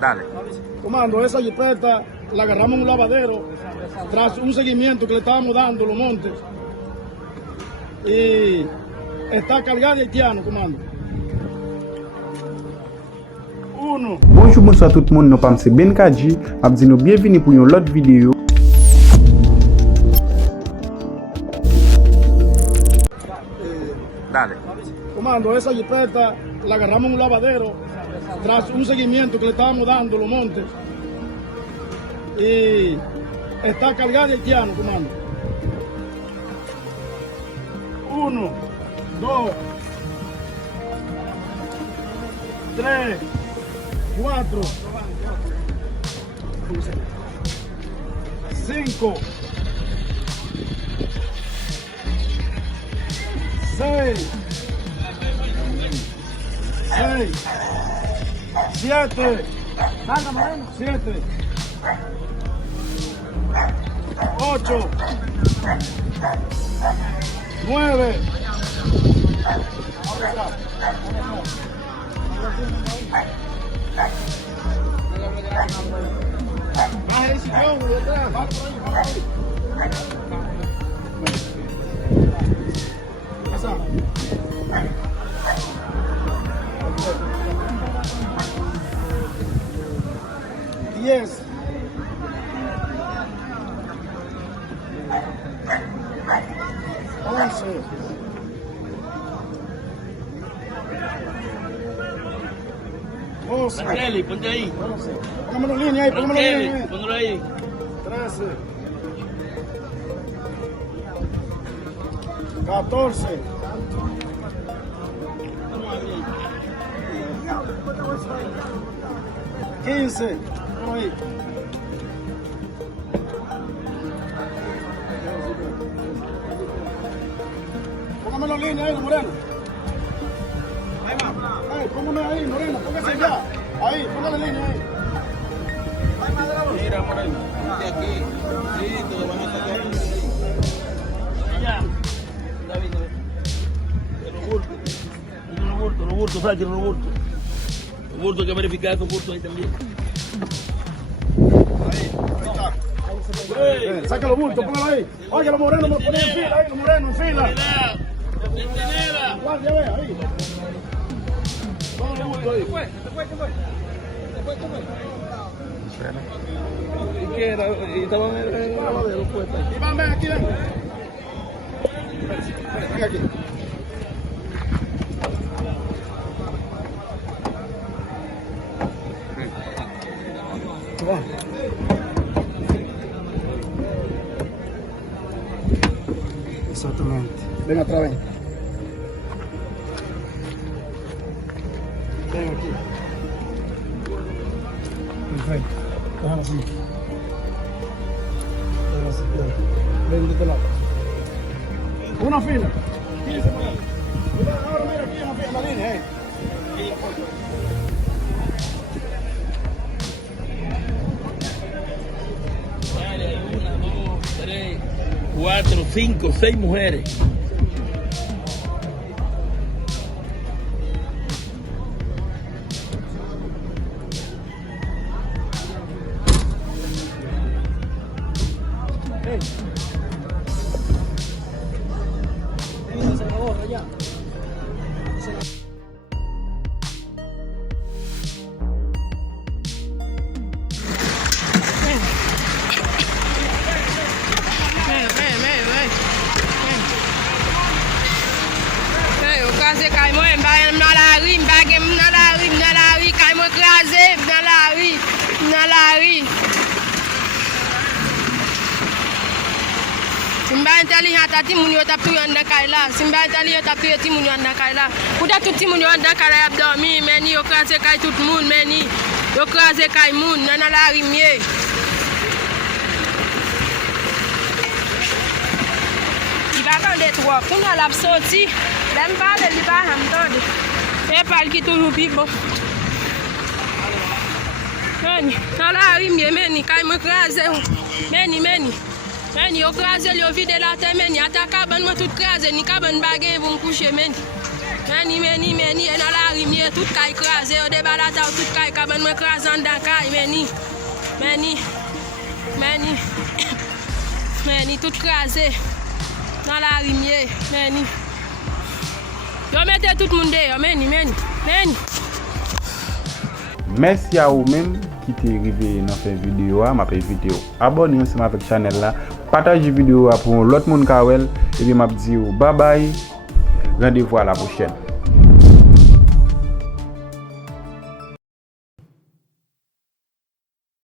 Dale. Comando, esa jipeta la agarramos en un lavadero tras un seguimiento que le estábamos dando los montes. Y está cargada de haitiano, comando. Uno. Bonjour, bonsoir tout le monde, nous sommes c'est Ben Kadji. Je vous bienvenue pour une autre vidéo. Dale. Comando, esa jipeta la agarramos en un lavadero tras un seguimiento que le estábamos dando los montes. Y está cargada de haitiano, comando. 1, 2, 3, 4, 5, 6, 7, 8, 9, 10, 11, 12, Kelly, ponte ahí. póngamelo en línea ahí, póngamelo en línea ahí. Póngalo ahí. 13, 14, 15, póngalo ahí. Póngamelo en línea ahí, Moreno. Póngame ahí, Moreno, póngase ya. Ahí, póngale en línea ahí. Mira, Moreno. Ponte aquí. Sí, te lo van a sacar. Allá. David, los bultos, Frankie, los bultos. Los bultos hay que verificar esos bultos ahí también. Saca los bultos, póngalo ahí. Oye, los morenos me lo ponen en fila ahí, los morenos en fila. Centinela. Guardia, ve, ahí. Pongan los bultos ahí. ¿Y qué era? Y estaban en el lavadero puesto. Iván, ven aquí, ven. Ven aquí. Va. Exactamente. Ven atrás, ven. Ven aquí. Perfecto. Déjalo así. Déjalo así. Ven de este lado. Una fila. 15 por ahí. Ahora mira aquí una fila en la línea, Vale, 1, 2, 3, 4, 5, 6 mujeres. Kaze kay mwen, mba nan la ri, mba gen nan la ri, kay mwen kaze, nan la ri. Simba inteli hata ti moun yo tap tou yon dan kay la, simba inteli yo tap tou ti moun yo dan kay la. Kouta tout ti moun yo dan kay la yap dormi, meni yo kaze kay tout moun, meni. Yo kaze kay moun, nan la ri miye. Di bakan det wap, pou nan lap soti. Dem pale li ba ham tode. E pal ki toujou pi bon. Meni, nan la ri miye, meni, kay mwen kraze ou. Meni, yo kraze li yo vide la te, meni, ata kaban mwen tout kraze, ni kaban bagen yon couche, meni. Meni, et dans la rimier, tout ka écrasé, au débat la tao, tout ka cabane, moi écrasé en dakay, meni, tout crasé dans la rimier, meni. Yo mettez tout le monde dehors, meni. Merci à vous même qui t'est arrivé dans cette vidéo. Je m'appelle vidéo. Abonnez-vous à ma chaîne là. Partagez la vidéo pour l'autre monde et puis m'a dit bye bye. Rendez-vous à la prochaine.